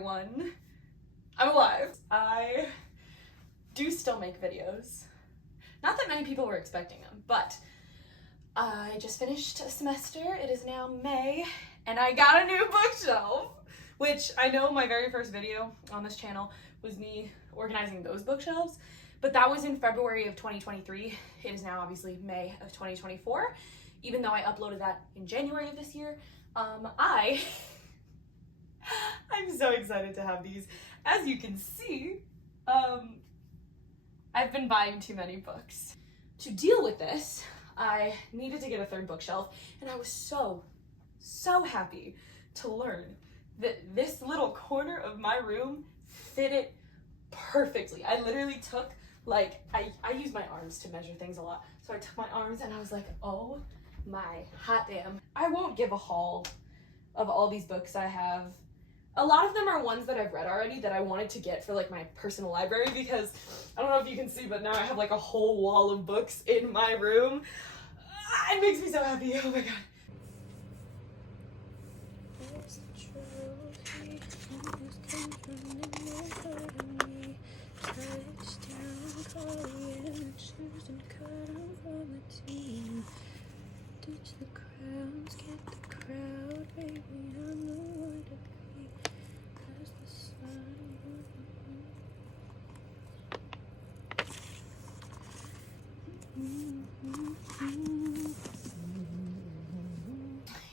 everyone. I'm alive. I do still make videos. Not that many people were expecting them, but I just finished a semester. It is now May, and I got a new bookshelf, which I know my very first video on this channel was me organizing those bookshelves, but that was in February of 2023. It is now obviously May of 2024, even though I uploaded that in January of this year. I'm so excited to have these. As you can see, I've been buying too many books. To deal with this, I needed to get a third bookshelf, and I was so happy to learn that this little corner of my room fit it perfectly. I literally took, like, I use my arms to measure things a lot, so I took my arms and I was like, oh my hot damn. I won't give a haul of all these books I have. A lot of them are ones that I've read already that I wanted to get for like my personal library, because I don't know if you can see, but now I have like a whole wall of books in my room. It makes me so happy. Oh my god.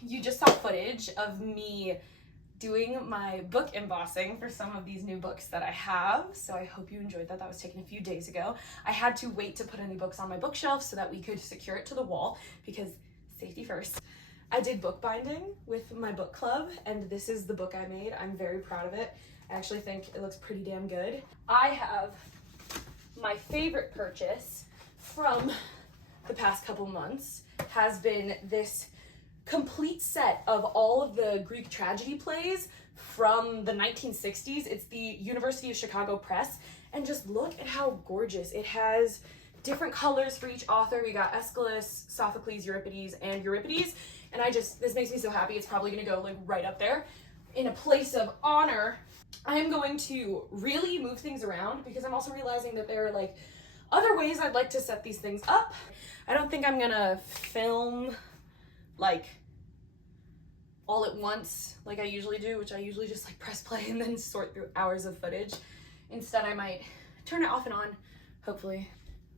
You just saw footage of me doing my book embossing for some of these new books that I have, so I hope you enjoyed that. That was taken a few days ago. I had to wait to put any books on my bookshelf so that we could secure it to the wall, because safety first. I did bookbinding with my book club, and this is the book I made. I'm very proud of it. I actually think it looks pretty damn good. I have my favorite purchase from the past couple months has been this complete set of all of the Greek tragedy plays from the 1960s. It's the University of Chicago Press, and just look at how gorgeous. It has different colors for each author. We got Aeschylus, Sophocles, Euripides, and Euripides, and this makes me so happy. It's probably gonna go like right up there. In a place of honor, I am going to really move things around, because I'm also realizing that there are like other ways I'd like to set these things up. I don't think I'm gonna film like all at once like I usually do, which I usually just like press play and then sort through hours of footage. Instead, I might turn it off and on, hopefully.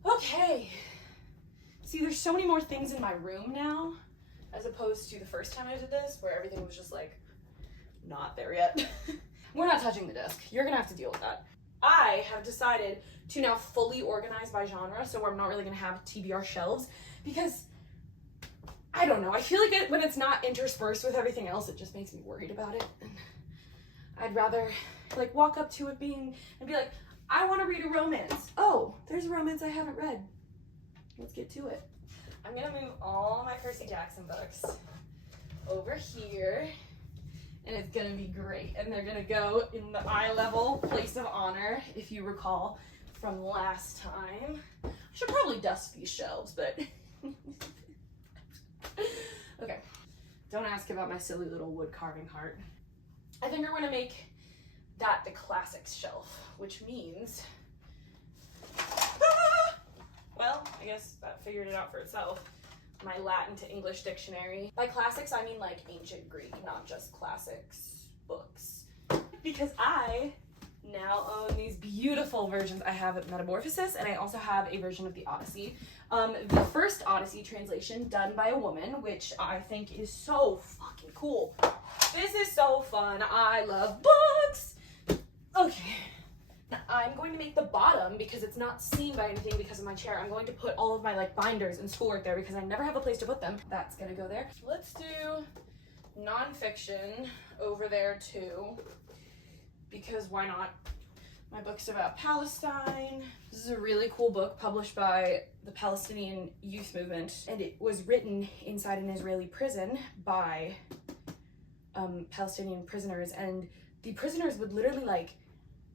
Okay, see, there's so many more things in my room now as opposed to the first time I did this, where everything was just like not there yet. We're not touching the desk. You're gonna have to deal with that. I have decided to now fully organize by genre, so I'm not really gonna have TBR shelves, because I don't know, I feel like when it's not interspersed with everything else, it just makes me worried about it. And I'd rather like walk up to it and be like, I want to read a romance. Oh, there's a romance I haven't read. Let's get to it. I'm gonna move all my Percy Jackson books over here, and it's gonna be great. And they're gonna go in the eye level place of honor, if you recall from last time. I should probably dust these shelves, but okay. Don't ask about my silly little wood carving heart. I think I'm gonna make that the classics shelf, which means, well, I guess that figured it out for itself. My Latin to English dictionary. By classics, I mean like ancient Greek, not just classics books. Because I now own these beautiful versions. I have Metamorphosis, and I also have a version of the Odyssey. The first Odyssey translation done by a woman, which I think is so fucking cool. This is so fun. I love books. Okay. Now I'm going to make the bottom, because it's not seen by anything because of my chair. I'm going to put all of my like binders and schoolwork there, because I never have a place to put them. That's gonna go there. Let's do nonfiction over there too, because why not? My book's about Palestine. This is a really cool book published by the Palestinian Youth Movement, and it was written inside an Israeli prison by Palestinian prisoners, and the prisoners would literally like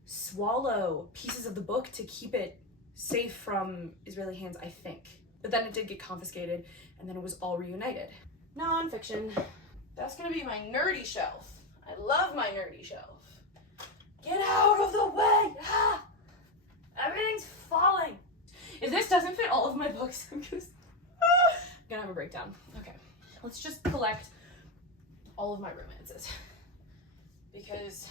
swallow pieces of the book to keep it safe from Israeli hands, I think. But then it did get confiscated, and then it was all reunited. Nonfiction. That's gonna be my nerdy shelf. I love my nerdy shelf. If this doesn't fit all of my books, I'm gonna have a breakdown. Okay, let's just collect all of my romances. Because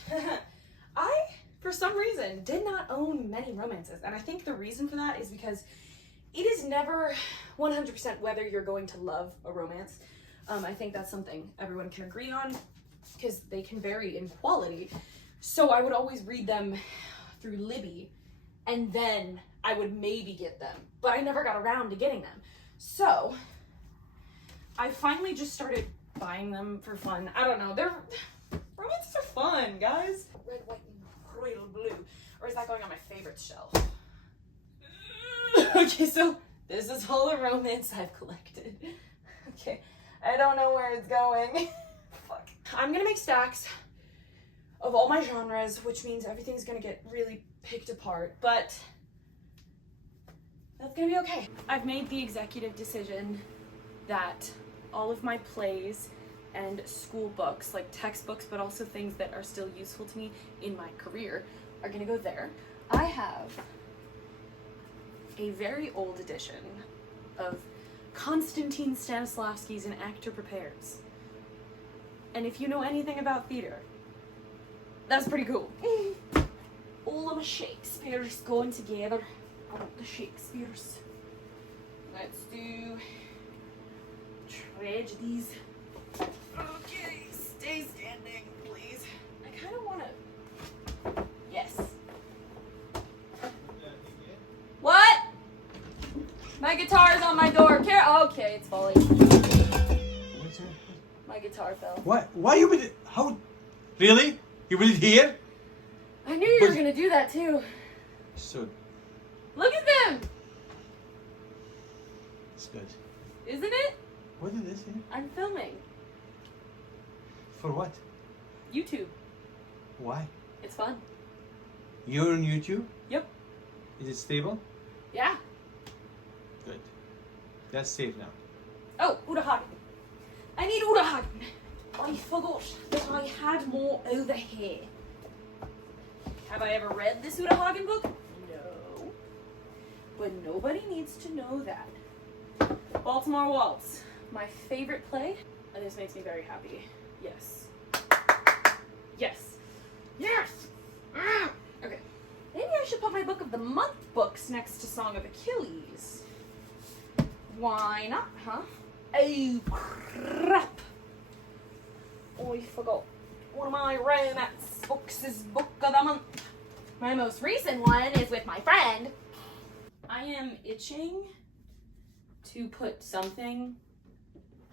I, for some reason, did not own many romances. And I think the reason for that is because it is never 100% whether you're going to love a romance. I think that's something everyone can agree on because they can vary in quality. So I would always read them through Libby and then I would maybe get them, but I never got around to getting them. So I finally just started buying them for fun. I don't know, romances are fun, guys. Red, white, and royal blue. Or is that going on my favorites shelf? Okay, so this is all the romance I've collected. Okay, I don't know where it's going. Fuck. I'm gonna make stacks of all my genres, which means everything's gonna get really picked apart, but that's gonna be okay. I've made the executive decision that all of my plays and school books, like textbooks, but also things that are still useful to me in my career, are gonna go there. I have a very old edition of Konstantin Stanislavski's An Actor Prepares. And if you know anything about theater, that's pretty cool. All of my Shakespeare's going together. I want the Shakespeare's. Let's do tragedies. Okay, stay standing, please. I kind of want to... Yes. What? My guitar's on my door. Okay, it's falling. What's that? My guitar fell. What? Why you with it? How? Really? You with it here? I knew you were gonna do that too. So. Look at them! It's good. Isn't it? What is this here? I'm filming. For what? YouTube. Why? It's fun. You're on YouTube? Yep. Is it stable? Yeah. Good. That's safe now. Oh, Uda Hagen. I need Uda Hagen. I forgot that I had more over here. Have I ever read this Uda Hagen book? No. But nobody needs to know that. Baltimore Waltz. My favorite play. And this makes me very happy. Yes. Yes. Yes! Okay. Maybe I should put my Book of the Month books next to Song of Achilles. Why not, huh? Oh, crap. Oh, I forgot. One of my romance books is Book of the Month. My most recent one is with my friend. I am itching to put something,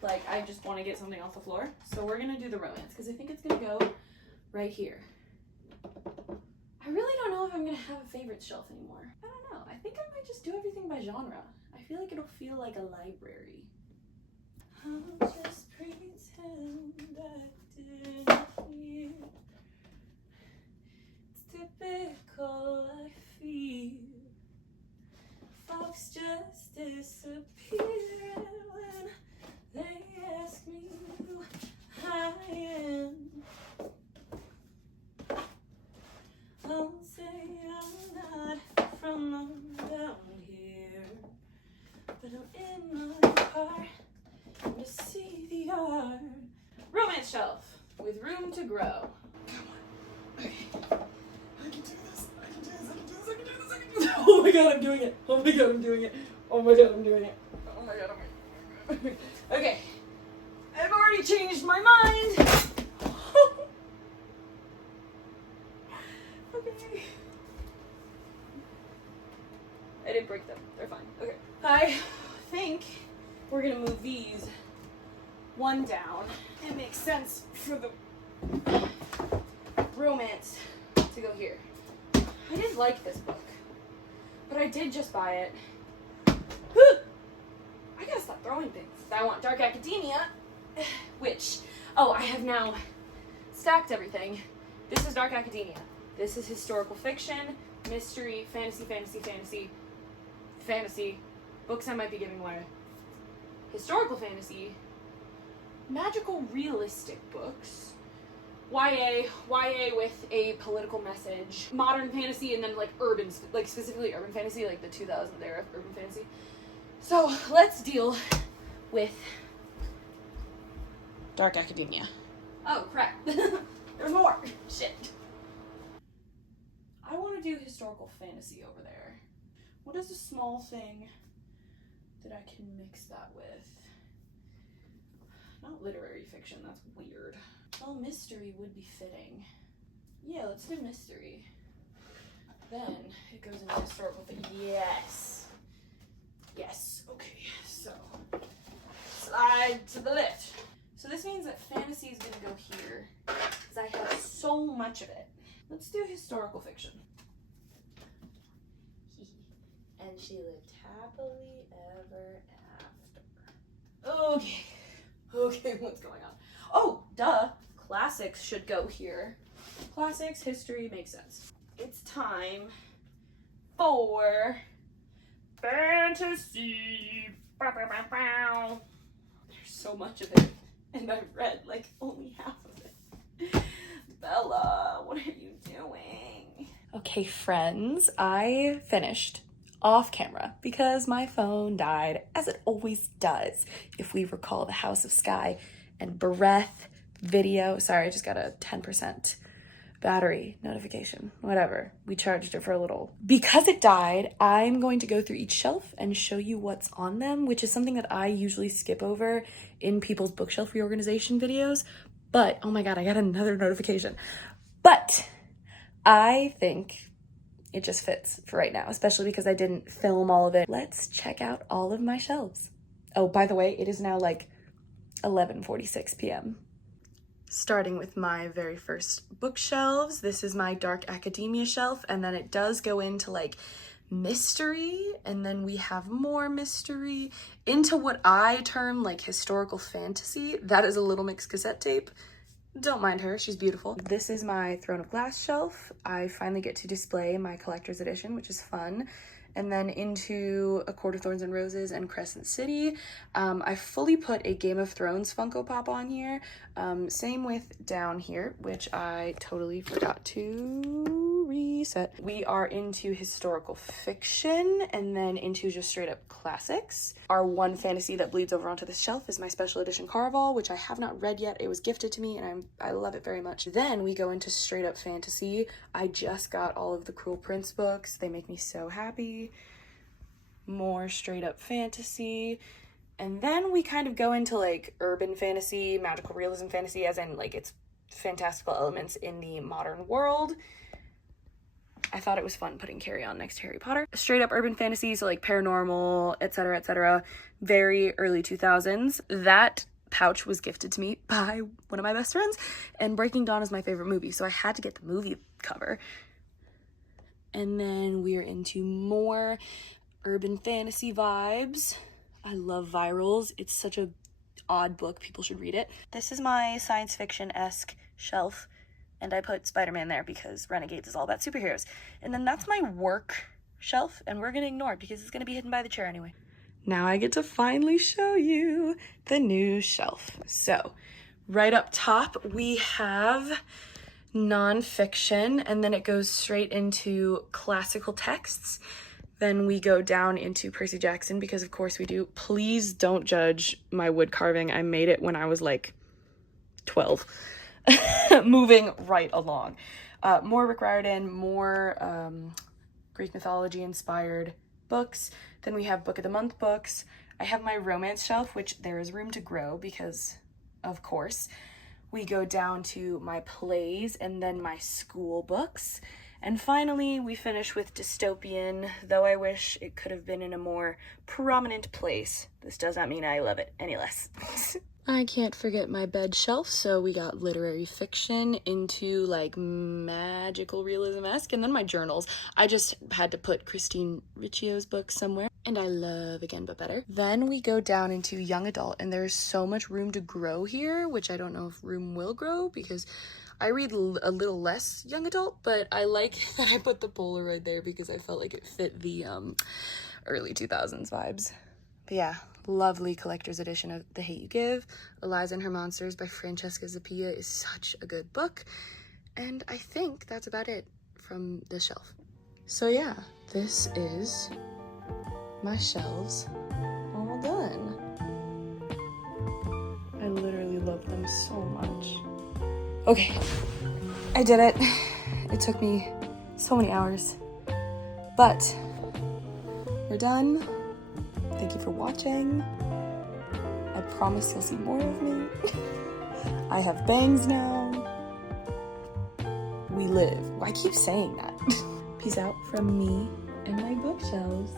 like I just want to get something off the floor. So we're going to do the romance because I think it's going to go right here. I really don't know if I'm going to have a favorite shelf anymore. I don't know. I think I might just do everything by genre. I feel like it'll feel like a library. I'll just pretend I didn't hear. It's typical, I feel. Folks just disappear when they ask me who I am. I'll say I'm not from down here, but I'm in my car to see the art. Romance shelf with room to grow. Come on. Okay. I can do this. I can do this. I can do this. I can do this. I can do this. Oh my god, I'm doing it. Oh my god, I'm doing it. Oh my god, I'm doing it. Oh my god, I'm doing it. Okay. I've already changed my mind. Okay. I didn't break them. They're fine. Okay. I think we're gonna move these one down. It makes sense for the romance to go here. I did like this book, but I did just buy it. I gotta stop throwing things. I want Dark Academia, which, oh, I have now stacked everything. This is Dark Academia. This is historical fiction, mystery, fantasy. Books I might be giving away. Historical fantasy, magical realistic books, YA with a political message, modern fantasy, and then like urban, like specifically urban fantasy, like the 2000s era of urban fantasy. So let's deal with dark academia. Oh crap, there's more, shit. I want to do historical fantasy over there. What is a small thing that I can mix that with? Not literary fiction, that's weird. Well, mystery would be fitting. Yeah, let's do mystery. Then it goes into historical fiction. Yes. Yes, okay, so slide to the left. So this means that fantasy is gonna go here because I have so much of it. Let's do historical fiction. And she lived happily ever after. Okay. Okay, what's going on? Oh, duh. Classics should go here. Classics, history, makes sense. It's time for fantasy. Bow, bow, bow, bow. There's so much of it, and I've read like only half of it. Bella, what are you doing? Okay, friends, I finished off camera because my phone died, as it always does. If we recall the House of Sky and Breath video, sorry, I just got a 10% battery notification, whatever. We charged it for a little. Because it died, I'm going to go through each shelf and show you what's on them, which is something that I usually skip over in people's bookshelf reorganization videos. But, oh my God, I got another notification. But I think it just fits for right now, especially because I didn't film all of it. Let's check out all of my shelves. Oh, by the way, it is now like 11:46 p.m. Starting with my very first bookshelves, this is my dark academia shelf, and then it does go into like mystery, and then we have more mystery into what I term like historical fantasy. That is a Little Mix cassette tape. Don't mind her, she's beautiful. This is my Throne of Glass shelf. I finally get to display my collector's edition, which is fun. And then into A Court of Thorns and Roses and Crescent City. I fully put a Game of Thrones Funko Pop on here. Same with down here, which I totally forgot to reset. We are into historical fiction and then into just straight up classics. Our one fantasy that bleeds over onto this shelf is my special edition Caraval, which I have not read yet. It was gifted to me and I love it very much. Then we go into straight up fantasy. I just got all of the Cruel Prince books. They make me so happy. More straight up fantasy. And then we kind of go into like urban fantasy, magical realism fantasy, as in like it's fantastical elements in the modern world. I thought it was fun putting Carrie on next to Harry Potter. Straight up urban fantasy, so like paranormal, etc., etc. Very early 2000s. That pouch was gifted to me by one of my best friends, and Breaking Dawn is my favorite movie, so I had to get the movie cover. And then we're into more urban fantasy vibes. I love virals. It's such a odd book. People should read it. This is my science fiction-esque shelf, and I put Spider-Man there because Renegades is all about superheroes. And then that's my work shelf, and we're gonna ignore it because it's gonna be hidden by the chair anyway. Now I get to finally show you the new shelf. So right up top, we have nonfiction, and then it goes straight into classical texts. Then we go down into Percy Jackson because of course we do. Please don't judge my wood carving. I made it when I was like 12. Moving right along. More Rick Riordan, more Greek mythology inspired books. Then we have Book of the Month books. I have my romance shelf, which there is room to grow because of course. We go down to my plays and then my school books. And finally, we finish with dystopian, though I wish it could have been in a more prominent place. This does not mean I love it any less. I can't forget my bed shelf, so we got literary fiction into like magical realism-esque, and then my journals. I just had to put Christine Ricciot's book somewhere, and I love Again But Better. Then we go down into young adult, and there's so much room to grow here, which I don't know if room will grow because I read a little less young adult, but I like that I put the Polaroid there because I felt like it fit the early 2000s vibes. But yeah, lovely collector's edition of The Hate U Give. Eliza and Her Monsters by Francesca Zappia is such a good book. And I think that's about it from this shelf. So yeah, this is my shelves all done. I literally love them so much. Okay, I did it. It took me so many hours, but we're done. Thank you for watching. I promise you'll see more of me. I have bangs now. We live. I keep saying that. Peace out from me and my bookshelves.